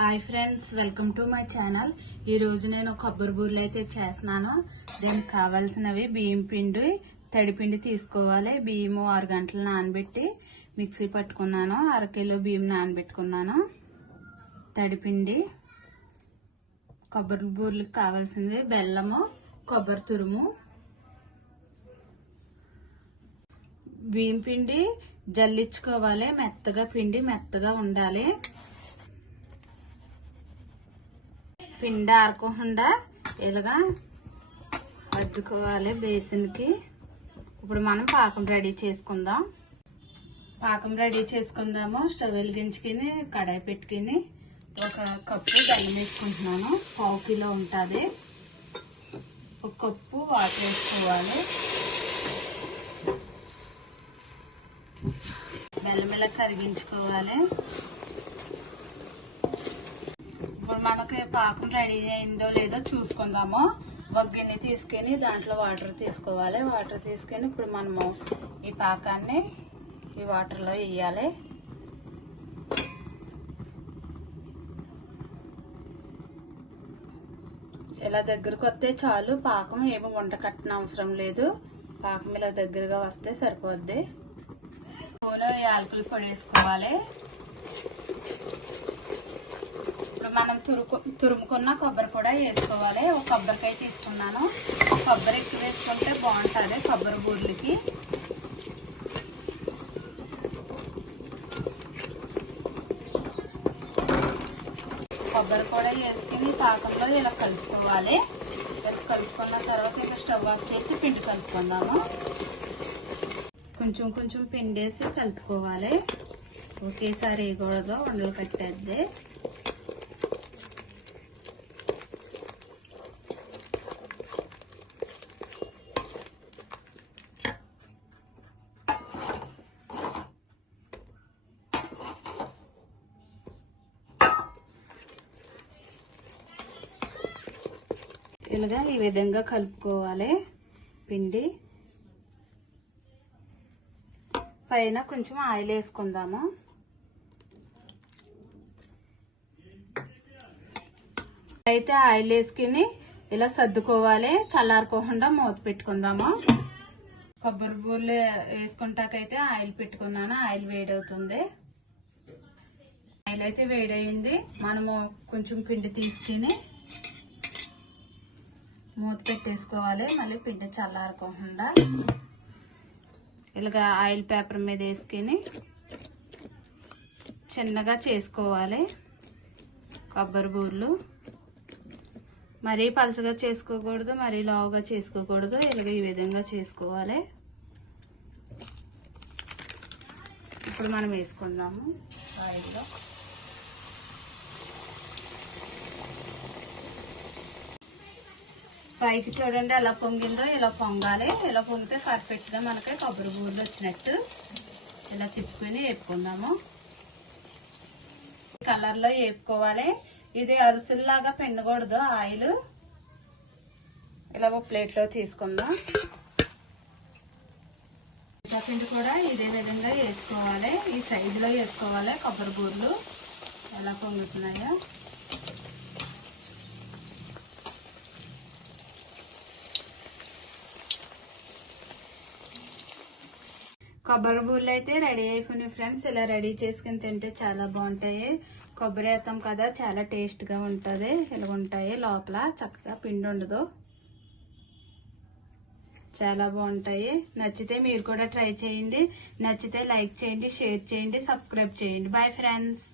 Hi friends, welcome to my channel. ఈరోజు నేను కొబ్బరి బూరెలు అయితే చేస్తున్నాను. దీనికి కావాల్సినవి బియ్యం పిండి, తడిపిండి తీసుకోవాలి. బియ్యము 6 గంటలు నానబెట్టి మిక్సీ పట్టుకున్నాను. 1 కిలో బియ్యం నానబెట్టుకున్నాను. తడిపిండి, కొబ్బరి బూరెలకు కావాల్సింది బెల్లము, కొబ్బరి తురుము, బియ్యం పిండి జల్లించుకోవాలి. పిండి మెత్తగా ఉండాలి. పిండి ఆరకుండా ఇలాగా అద్దుకోవాలి బేసిన్కి. ఇప్పుడు మనం పాకం రెడీ చేసుకుందాము. స్టవ్ వెలిగించుకుని కడాయి పెట్టుకుని 1 కప్పు బెల్లం వేసుకుంటున్నాను. 1/2 కిలో ఉంటుంది. 1 కప్పు వాటర్ వేసుకోవాలి. బెల్లం ఇలా కరిగించుకోవాలి. ఇప్పుడు మనకి పాకం రెడీ అయిందో లేదో చూసుకుందాము. ఒక గిన్నె తీసుకొని దాంట్లో వాటర్ తీసుకోవాలి. వాటర్ తీసుకొని ఇప్పుడు మనము ఈ పాకాన్ని ఈ వాటర్లో వేయాలి. ఇలా దగ్గరకు వస్తే చాలు. పాకం ఏమి వంట కట్టిన అవసరం లేదు. పాకం ఇలా దగ్గరగా వస్తే సరిపోద్ది. స్పూను యాలకుల పొడి వేసుకోవాలి. మనం తురుముకున్న కొబ్బరి కూడా వేసుకోవాలి. 1 కొబ్బరికాయ తీసుకున్నాను. కొబ్బరి ఎక్కువ వేసుకుంటే బాగుంటుంది కొబ్బరి బూరెలకి. కొబ్బరి కూడా వేసుకుని పాకంలో ఇలా కలుపుకోవాలి. కలుపుకున్న తర్వాత ఇలా స్టవ్ ఆఫ్ చేసి పిండి కలుపుకుందాము. కొంచెం పిండి వేసి కలుపుకోవాలి. ఒకేసారి వేయకూడదు, ఉండలు కట్టేద్ది. ఇలాగా ఈ విధంగా కలుపుకోవాలి. పిండి పైన కొంచెం ఆయిల్ వేసుకుందాము. అయితే ఆయిల్ వేసుకుని ఇలా సర్దుకోవాలి. చల్లారుకోకుండా మూత పెట్టుకుందాము. కొబ్బరి బూరెలు వేసుకుంటాకైతే ఆయిల్ పెట్టుకున్నాను. ఆయిల్ వేడవుతుంది. ఆయిల్ అయితే వేడయింది. మనము కొంచెం పిండి తీసుకుని మూత పెట్టేసుకోవాలి. మళ్ళీ పిండి చల్లారకుండా ఇలాగా ఆయిల్ పేపర్ మీద వేసుకుని చిన్నగా చేసుకోవాలి. కొబ్బరి బూరెలు మరీ పలుచగా చేసుకోకూడదు, మరీ లావుగా చేసుకోకూడదు. ఇలాగ ఈ విధంగా చేసుకోవాలి. ఇప్పుడు మనం వేసుకుందాము ఆయిల్లో. పైకి చూడండి ఎలా పొంగిందో. ఇలా పొంగాలి. ఇలా పొంగితే పర్ఫెక్ట్గా మనకి కొబ్బరి బూరెలు వచ్చినట్టు. ఇలా తిప్పుకొని వేపుకుందాము. కలర్లో వేపుకోవాలి. ఇది అరిసెల్లాగా పిండకూడదు ఆయిల్. ఇలా ఒక ప్లేట్లో తీసుకుందాం. పిండి కూడా ఇదే విధంగా వేసుకోవాలి. ఈ సైజులో వేసుకోవాలి. కొబ్బరి బూరెలు ఎలా పొంగుతున్నాయో. కొబ్బరి బూరెలు అయితే రెడీ అయిపోయినాయి ఫ్రెండ్స్. ఇలా రెడీ చేసుకుని తింటే చాలా బాగుంటాయి. కొబ్బరి వేస్తాం కదా, చాలా టేస్ట్గా ఉంటుంది. ఇలా ఉంటాయి. లోపల చక్కగా పిండి ఉండదు. చాలా బాగుంటాయి. నచ్చితే మీరు కూడా ట్రై చేయండి. నచ్చితే లైక్ చేయండి, షేర్ చేయండి, సబ్స్క్రైబ్ చేయండి. Bye friends.